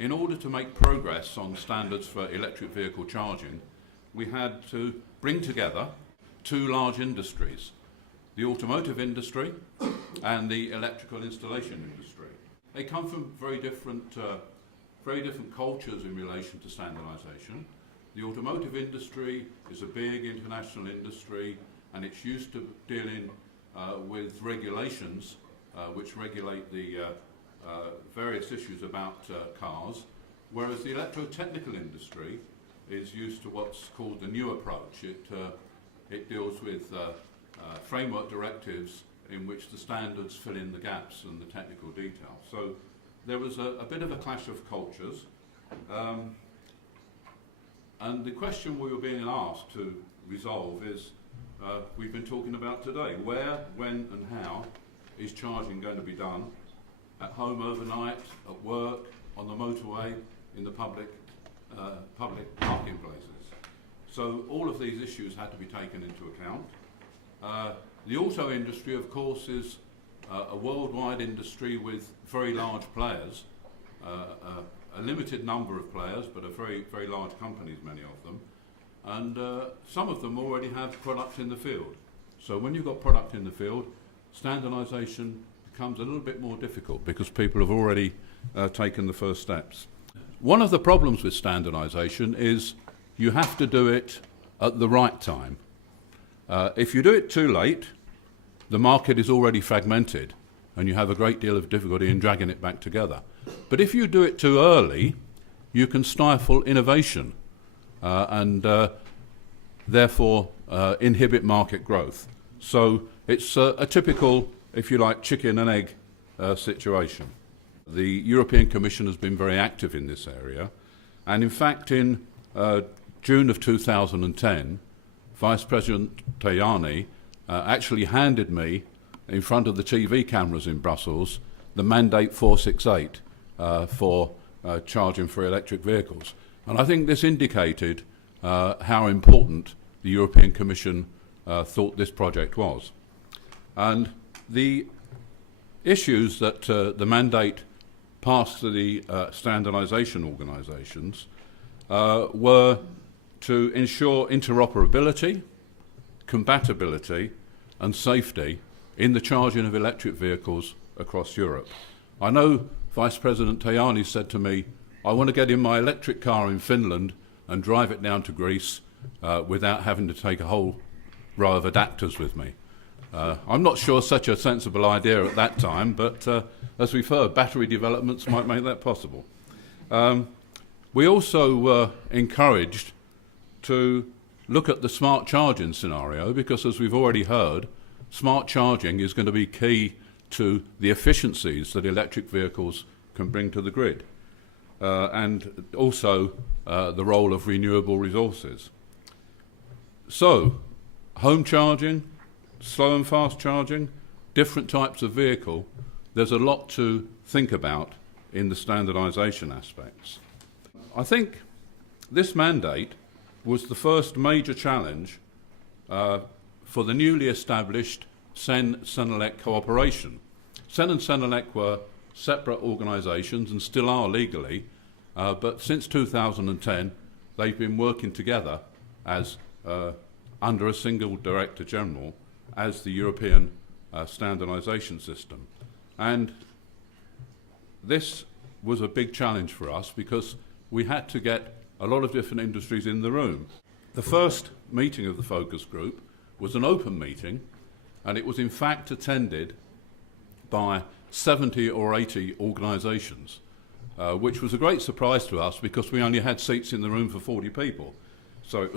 in order to make progress on standards for electric vehicle charging, we had to bring together two large industries, the automotive industry and the electrical installation industry. They come from very different cultures in relation to standardization. The automotive industry is a big international industry, and it's used to dealing with regulations which regulate the various issues about cars, whereas the electrotechnical industry is used to what's called the new approach. It deals with framework directives in which the standards fill in the gaps and the technical detail. So there was a bit of a clash of cultures. And the question we were being asked to resolve is, we've been talking about today, where, when and how is charging going to be done? At home overnight, at work, on the motorway, in the public parking places. So all of these issues had to be taken into account. The auto industry, of course, is a worldwide industry with very large players, a limited number of players, but very, very large companies, many of them. And some of them already have product in the field. So when you've got product in the field, standardization becomes a little bit more difficult because people have already taken the first steps. One of the problems with standardization is you have to do it at the right time. If you do it too late, the market is already fragmented and you have a great deal of difficulty in dragging it back together. But if you do it too early, you can stifle innovation and therefore inhibit market growth. So it's a typical, if you like, chicken and egg situation. The European Commission has been very active in this area, and in fact in June of 2010, Vice President Tajani actually handed me, in front of the TV cameras in Brussels, the mandate 468 for charging for electric vehicles. And I think this indicated how important the European Commission thought this project was. And the issues that the mandate passed to the standardization organizations were to ensure interoperability, compatibility and safety in the charging of electric vehicles across Europe. I know Vice President Tajani said to me, I want to get in my electric car in Finland and drive it down to Greece without having to take a whole row of adapters with me. I'm not sure such a sensible idea at that time, but as we've heard, battery developments might make that possible. We also were encouraged to look at the smart charging scenario because, as we've already heard, smart charging is going to be key to the efficiencies that electric vehicles can bring to the grid, and also the role of renewable resources. So, home charging, slow and fast charging, different types of vehicle, there's a lot to think about in the standardization aspects. I think this mandate was the first major challenge for the newly established CEN-CENELEC cooperation. CEN and CENELEC were separate organisations and still are legally, but since 2010 they've been working together as under a single Director General as the European standardisation system. And this was a big challenge for us because we had to get a lot of different industries in the room. The first meeting of the focus group was an open meeting, and it was in fact attended by 70 or 80 organisations, which was a great surprise to us because we only had seats in the room for 40 people. So it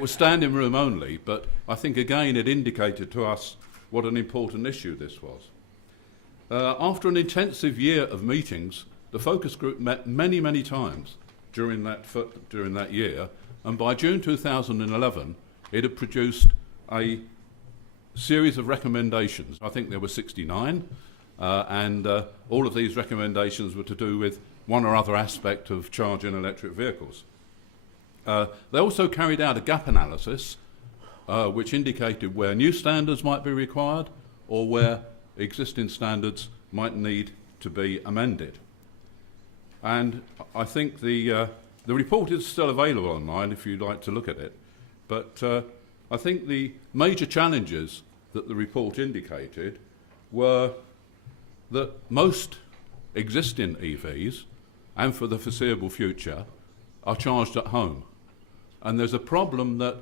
was standing room only, but I think again it indicated to us what an important issue this was. After an intensive year of meetings, the focus group met many, many times during that year, and by June 2011 it had produced a series of recommendations. I think there were 69, and all of these recommendations were to do with one or other aspect of charging electric vehicles. They also carried out a gap analysis which indicated where new standards might be required or where existing standards might need to be amended. And I think the report is still available online if you'd like to look at it. But I think the major challenges that the report indicated were that most existing EVs, and for the foreseeable future, are charged at home. And there's a problem that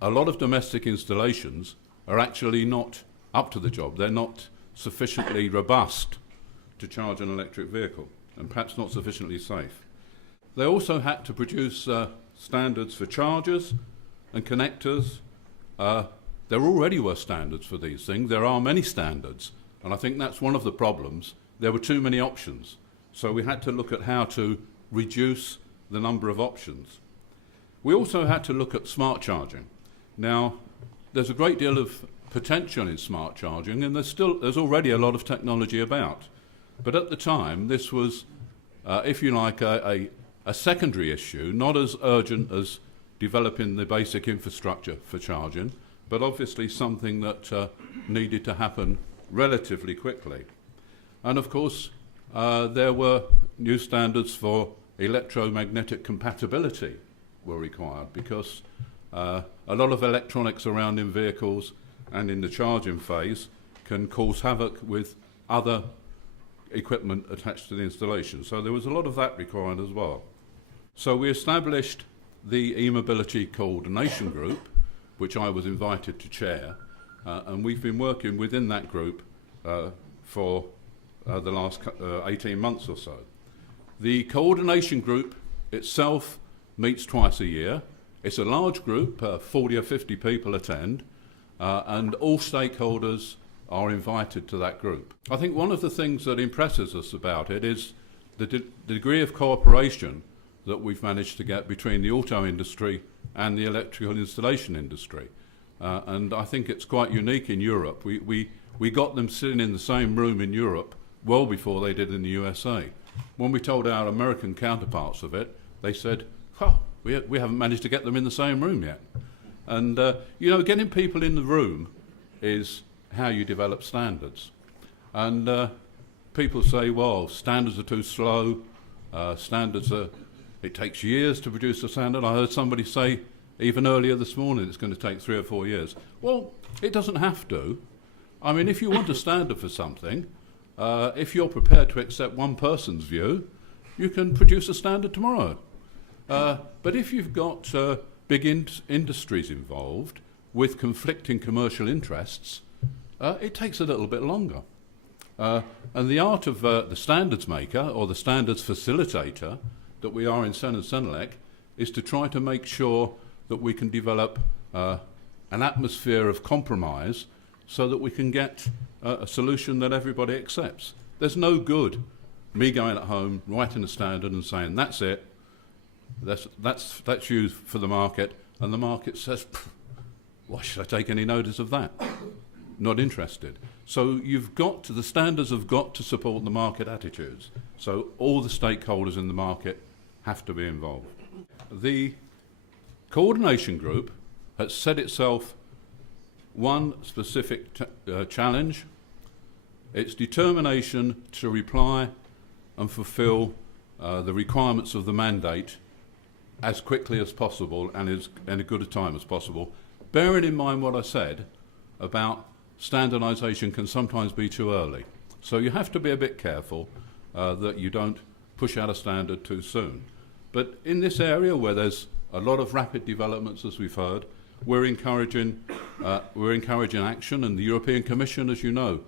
a lot of domestic installations are actually not up to the job. They're not sufficiently robust to charge an electric vehicle, and perhaps not sufficiently safe. They also had to produce standards for chargers and connectors. There already were standards for these things. There are many standards, and I think that's one of the problems. There were too many options, so we had to look at how to reduce the number of options. We also had to look at smart charging. Now, there's a great deal of potential in smart charging, and there's already a lot of technology about. But at the time, this was, if you like, a secondary issue, not as urgent as developing the basic infrastructure for charging, but obviously something that needed to happen relatively quickly. And of course, there were new standards for electromagnetic compatibility were required, because a lot of electronics around in vehicles and in the charging phase can cause havoc with other equipment attached to the installation. So there was a lot of that required as well. So we established the e-mobility coordination group, which I was invited to chair, and we've been working within that group for the last 18 months or so. The coordination group itself meets twice a year. It's a large group, 40 or 50 people attend, and all stakeholders are invited to that group. I think one of the things that impresses us about it is the degree of cooperation that we've managed to get between the auto industry and the electrical installation industry. And I think it's quite unique in Europe. We got them sitting in the same room in Europe well before they did in the USA. When we told our American counterparts of it, they said, oh, we haven't managed to get them in the same room yet. And, you know, getting people in the room is how you develop standards. And people say, well, standards are too slow, it takes years to produce a standard. I heard somebody say even earlier this morning it's going to take 3 or 4 years. Well, it doesn't have to. I mean, if you want a standard for something, if you're prepared to accept one person's view, you can produce a standard tomorrow. But if you've got big industries involved with conflicting commercial interests, it takes a little bit longer. And the art of the standards maker or the standards facilitator that we are in CEN-CENELEC is to try to make sure that we can develop an atmosphere of compromise so that we can get a solution that everybody accepts. There's no good me going at home, writing a standard and saying, that's it, that's used for the market, and the market says, why should I take any notice of that? Not interested. So the standards have got to support the market attitudes. So all the stakeholders in the market have to be involved. The coordination group has set itself one specific challenge. It's determination to reply and fulfill the requirements of the mandate as quickly as possible and as in a good a time as possible, bearing in mind what I said about standardization can sometimes be too early. So you have to be a bit careful that you don't push out a standard too soon. But in this area where there's a lot of rapid developments, as we've heard, we're encouraging action, and the European Commission, as you know,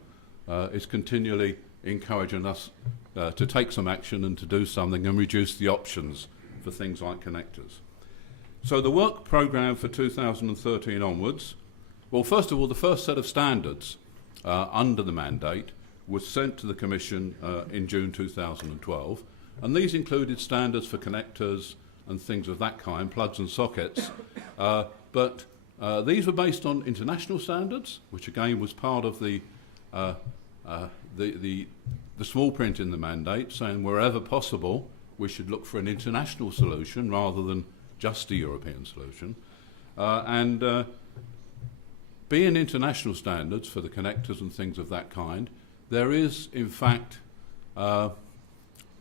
is continually encouraging us to take some action and to do something and reduce the options for things like connectors. So the work programme for 2013 onwards, well, first of all, the first set of standards under the mandate was sent to the Commission in June 2012, and these included standards for connectors and things of that kind, plugs and sockets, but these were based on international standards, which again was part of the small print in the mandate, saying wherever possible we should look for an international solution rather than just a European solution. Being international standards for the connectors and things of that kind, there is in fact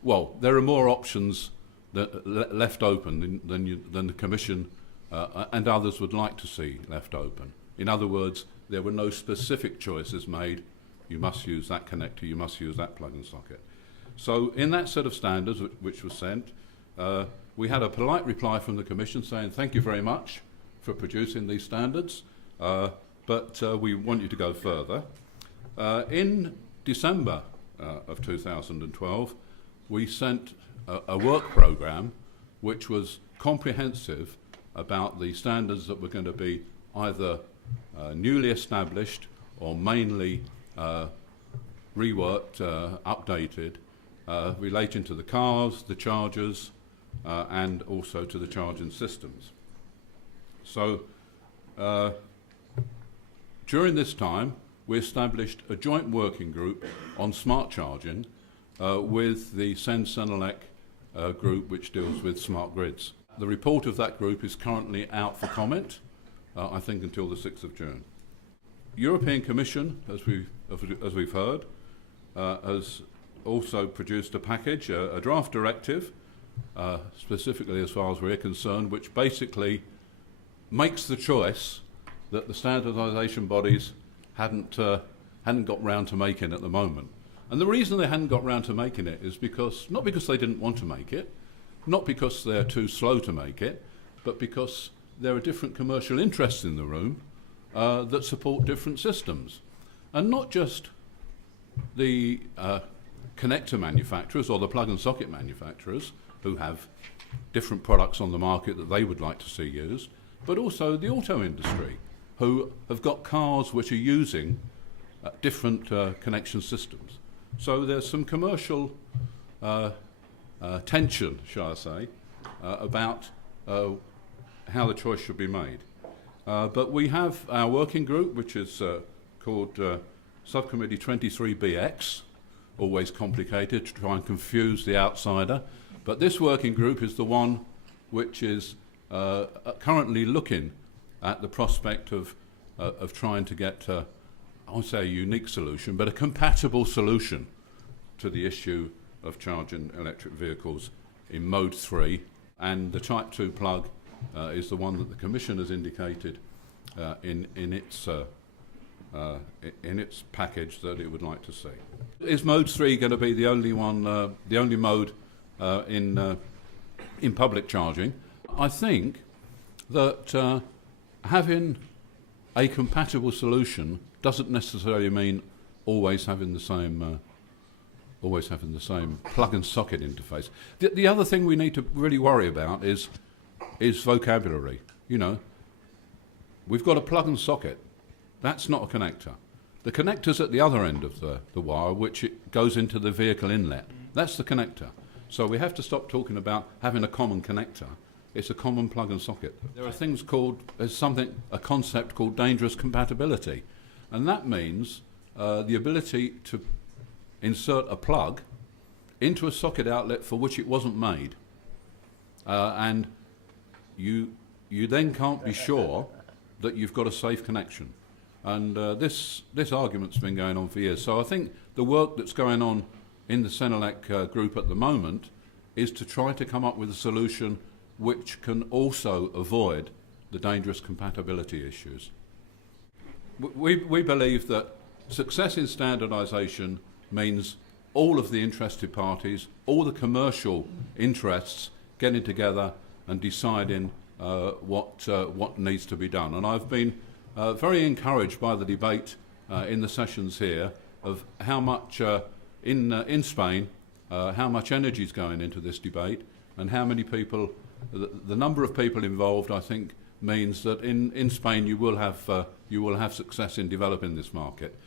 well, there are more options left open than the Commission and others would like to see left open. In other words, there were no specific choices made. You must use that connector, you must use that plug and socket. So in that set of standards which was sent, we had a polite reply from the Commission saying thank you very much for producing these standards, but we want you to go further. In December of 2012, we sent a work programme which was comprehensive about the standards that were going to be either newly established or mainly reworked, updated, relating to the cars, the chargers, and also to the charging systems. So during this time, we established a joint working group on smart charging with the CEN-CENELEC group which deals with smart grids. The report of that group is currently out for comment, I think until the 6th of June. European Commission, as we've heard, has also produced a package, a draft directive, specifically as far as we're concerned, which basically makes the choice that the standardisation bodies hadn't got round to making at the moment. And the reason they hadn't got round to making it is not because they didn't want to make it, not because they're too slow to make it, but because there are different commercial interests in the room that support different systems. And not just the connector manufacturers or the plug and socket manufacturers who have different products on the market that they would like to see used, but also the auto industry who have got cars which are using different connection systems. So there's some commercial tension, shall I say, about how the choice should be made. But we have our working group, which is called Subcommittee 23BX, always complicated to try and confuse the outsider. But this working group is the one which is currently looking at the prospect of trying to get, I won't say a unique solution, but a compatible solution to the issue of charging electric vehicles in Mode 3. And the Type 2 plug is the one that the Commission has indicated in its package that it would like to see. Is Mode 3 going to be the only one, the only mode in public charging? I think that having a compatible solution doesn't necessarily mean always having the same plug and socket interface. The other thing we need to really worry about is vocabulary. You know, we've got a plug and socket. That's not a connector. The connector's at the other end of the wire, which it goes into the vehicle inlet. That's the connector. So we have to stop talking about having a common connector. It's a common plug and socket. There are things called, a concept called dangerous compatibility. And that means the ability to insert a plug into a socket outlet for which it wasn't made. And you then can't be sure that you've got a safe connection. And this argument's been going on for years. So I think the work that's going on in the CENELEC group at the moment is to try to come up with a solution which can also avoid the dangerous compatibility issues. We believe that success in standardisation means all of the interested parties, all the commercial interests getting together and deciding what needs to be done. And I've been very encouraged by the debate in the sessions here of how much in Spain, how much energy is going into this debate, and how many people, the number of people involved, I think, means that in Spain you will have success in developing this market.